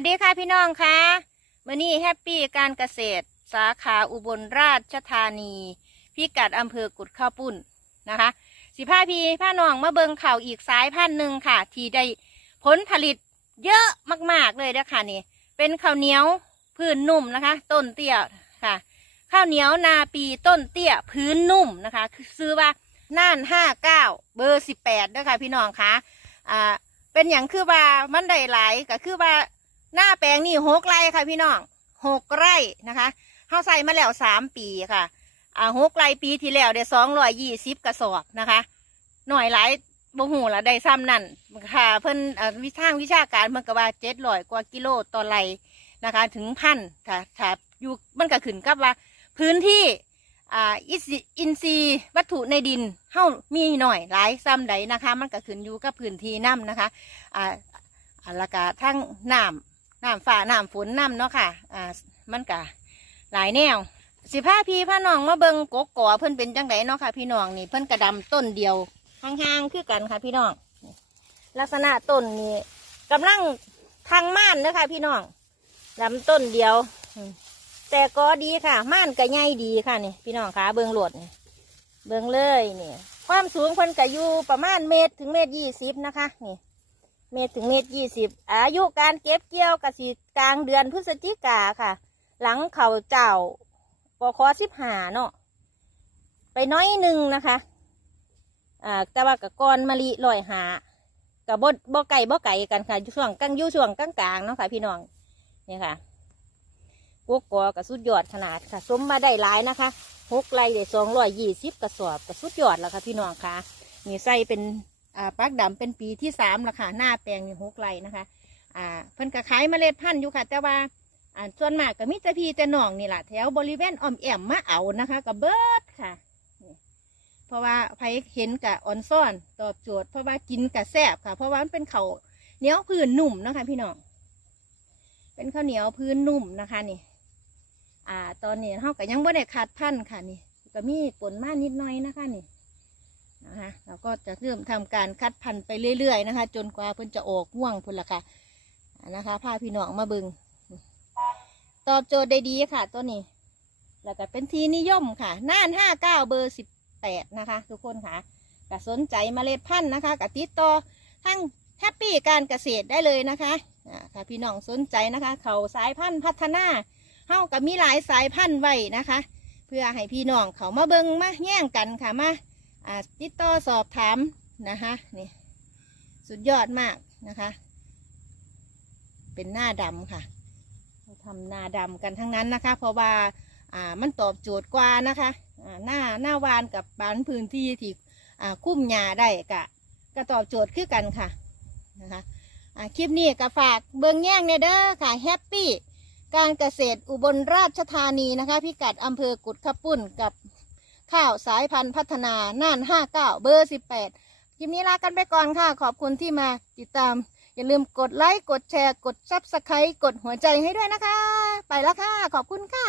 วัสดีค่ะพี่น้องค่ะมื่อนี้แฮปปี้การเกษตร สาขาอุบลราชธานี พิกัดอำเภอกุดข้าวปุ้นนะคะ สิผ้าพีผ้าน้องมาเบิงเข่าอีกสายพันธุ์หนึ่งค่ะ ที่ได้ผลผลิตเยอะมากๆเลยนะคะนี่ เป็นข้าวเหนียวพื้นนุ่มนะคะ ต้นเตี้ยค่ะ ข้าวเหนียวนาปีต้นเตี้ยพื้นนุ่มนะคะคซื้อว่าน่านห้าเก้าเบอร์สิบแปดด้วยค่ะพี่น้องคะอ่าเป็นอย่างคือว่ามันได้หลายก็คือว่า หน้าแปลงนี่หกไร่ค่ะพี่น้องหกไร่นะคะเขาใส่มาแล้วสามปีค่ะอ่าหกไร่ปีที่แล้วได้สองร้อยยี่สิบกระสอบนะคะ หน่อยหลายบ่หูละได้ซ้ำนั่นค่ะ เพิ่นอ่าวิทางวิชาการเพิ่นก็ว่าเจ็ดร้อยกว่ากิโลต่อไร่นะคะ ถึงพันถ้าถ้าอยู่มันก็ขึ้นกับว่า พื้นที่อ่าอินทรีย์วัตถุในดินเฮ้ามีหน่อยหลายซ้ำใดนะคะ มันก็ขึ้นอยู่กับพื้นที่น้ำนะคะอ่าอ่าแล้วก็ทั้งน้ำ น้ำฝ่าน้ำฝนน้ำเนาะค่ะ อ่า มันก็หลายแนว สิผ้าพี่ผ้าน้องมาเบิงกกก่อเพิ่นเป็นจังไดเนาะค่ะ พี่น้องนี่เพิ่นกระดำต้นเดียวห่างๆคือกันค่ะ พี่น้อง ลักษณะต้นนี่กำลังทางม่านนะคะพี่น้องลำต้นเดียว แต่ก็ดีค่ะ ม่านก็ใหญ่ดีค่ะนี่พี่น้องค่ะเบิงหลดนี่เบิงเลยนี่ความสูงเพิ่นก็อยู่ประมาณเมตรถึงเมตรยี่สิบนะคะ นี่ เมตรถึงเมตรยี่สิบอายุการเก็บเกี่ยวกสิกลางเดือนพฤศจิกาค่ะ หลังเขาเจ้าปคสิบหาเนาะไปน้อยหนึ่งนะคะอ่าแต่ว่ากับก้อนมะลิลอยหากับบ่บ่ไก่บ่ไก่กันค่ะยู่ช่วงกลางยู่ช่วงกลางกลางๆเนาะค่ะพี่น้องนี่ค่ะพวกกอกับสุดยอดขนาดค่ะสมมาได้หลายนะคะหกไร่ได้สองร้อยยี่สิบกระสอบกับสุดยอดแล้วค่ะพี่น้องค่ะนี่ใส่เป็น ปักดำเป็นปีที่สามล้วค่ะหน้าแปลงนี่หกไร่นะคะอ่าเพิ่นก็ขายเมล็ดพันธุ์อยู่ค่ะ แต่ว่าอ่าส่วนมากก็มิแต่พีแต่น้องนี่แหละแถวบริเวณอ้อมแอมมาเอานะคะกับเบิร์ดค่ะนี่เพราะว่าไผเห็นกับอ่อนซ่อนตอบโจทย์เพราะว่ากินกับแซบค่ะ เพราะว่ามันเป็นเขาวเหนียวพื้นนุ่มนะคะ พี่น้องเป็นข้าวเหนียวพื้นนุ่มนะคะนี่ อ่า ตอนนี้เขาก็ยังไม่ได้ขาดพันธุ์ค่ะนี่ก็มีปนมานิดหน่อยนะคะนี่ นะคะเราก็จะเริ่มทำการคัดพันธุ์ไปเรื่อย ๆ นะคะ จนกว่าเพิ่นจะออกม่วงพุ่นละค่ะนะคะพาพี่น้องมาบึง ตอบโจทย์ได้ดีค่ะ ตัวนี้ แล้วก็เป็นทีนิยมค่ะ น่านห้าเก้าเบอร์สิบแปดนะคะ ทุกคนค่ะก็สนใจเมล็ดพันธุ์นะคะกับติดต่อทั้งแฮปปี้การเกษตรได้เลยนะคะอ่าค่ะพี่น้องสนใจนะคะ เขาสายพันธุ์พัฒนาเฮากับมีหลายสายพันธุ์ไว้นะคะ เพื่อให้พี่น้องเขามาเบิงมาแย่งกันค่ะมา อ่าติดต่อสอบถามนะคะนี่สุดยอดมากนะคะ เป็นหน้าดำค่ะเราทำหน้าดำกันทั้งนั้นนะคะ เพราะว่าอ่ามันตอบโจทย์กว่านะคะอ่าหน้าหน้าวานกับบานพื้นที่ที่อ่าคุ้มหญ้าได้กะก็ตอบโจทย์คือกันค่ะนะคะอ่าคลิปนี้ก็ฝากเบิงแย่งเนเด้อค่ะแฮปปี้การเกษตรอุบลราชธานีนะคะ พิกัดอำเภอกุดขปุ้นกับ ข้าวสายพันธุ์พัฒนาน่านห้าเก้าเบอร์สิบแปดคลิปนี้ลากันไปก่อนค่ะ ขอบคุณที่มาติดตาม อย่าลืมกดไลค์ กดแชร์ กดซับสไครต์กดหัวใจให้ด้วยนะคะ ไปแล้วค่ะ ขอบคุณค่ะ